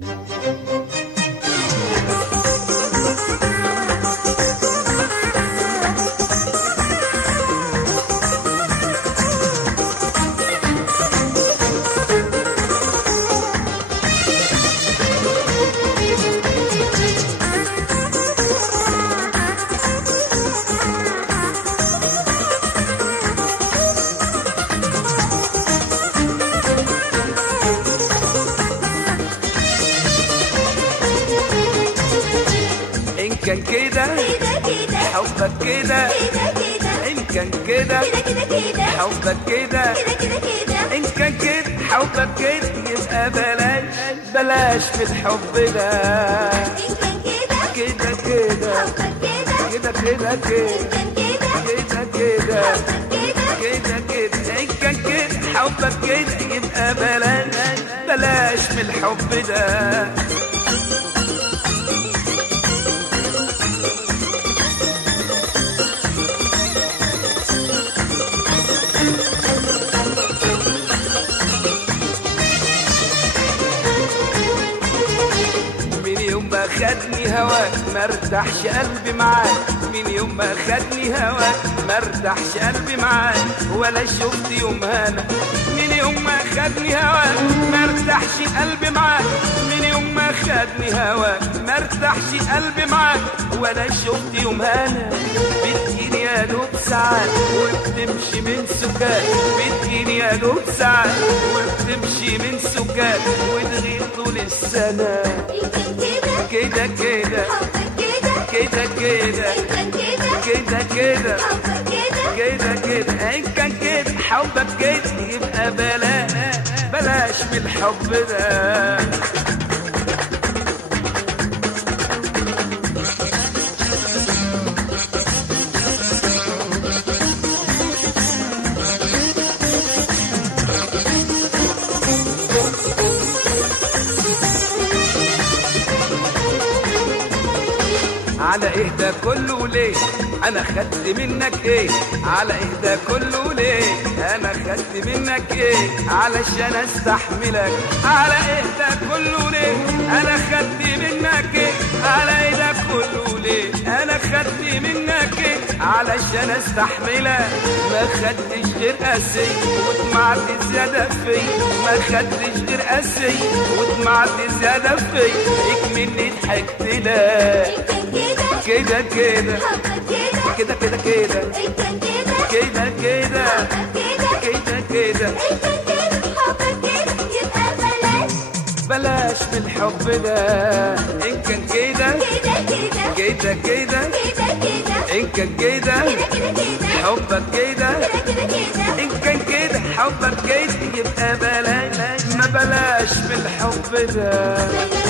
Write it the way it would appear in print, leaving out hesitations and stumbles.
إن كان كده حبك كده، إن كان كده حبك كده، إن كان كده حبك كده يبقى بلاش في الحب ده. كده كده كده كده كده كده كده كده إن كان كده حبك كده يبقى بلاش في الحب ده. خدني هواك مرتاحش قلبي معاك، من يوم ما خدني هواك مرتاحش قلبي معاك، ولا شفت يوم هنا. من يوم ما خدني هواك مرتاحش قلبي معاك، من يوم ما خدني هواك مرتاحش قلبي معاك، ولا شفت يوم هنا. بتجيني يا دوب ساعات وبتمشي من سكات، بتجيني يا دوب ساعات وبتمشي من سكات، وتغيب طول السنة. كده كده كده كده كده كده كده كده إن كان كده حبك كده يبقى بلاش من الحب ده. على ايه ده كله ليه؟ انا خدت منك ايه؟ على ايه ده كله ليه؟ انا خدت منك ايه؟ علشان استحملك. على ايه ده كله ليه؟ انا خدت منك ايه؟ على ايه ده كله ليه؟ انا خدت منك ايه؟ علشان استحملك. ما خدتش غير قاسي وطمعت زيادة في، ما خدتش غير قاسي وطمعت زيادة في، اكملني ضحكت لك. كده كده كده كده كده كده كده كده كده بلاش في الحب ده. إن كان كده كده كده إن كان كده حبك كده، إن كان كده حبك كده يبقى بلاش في الحب ده.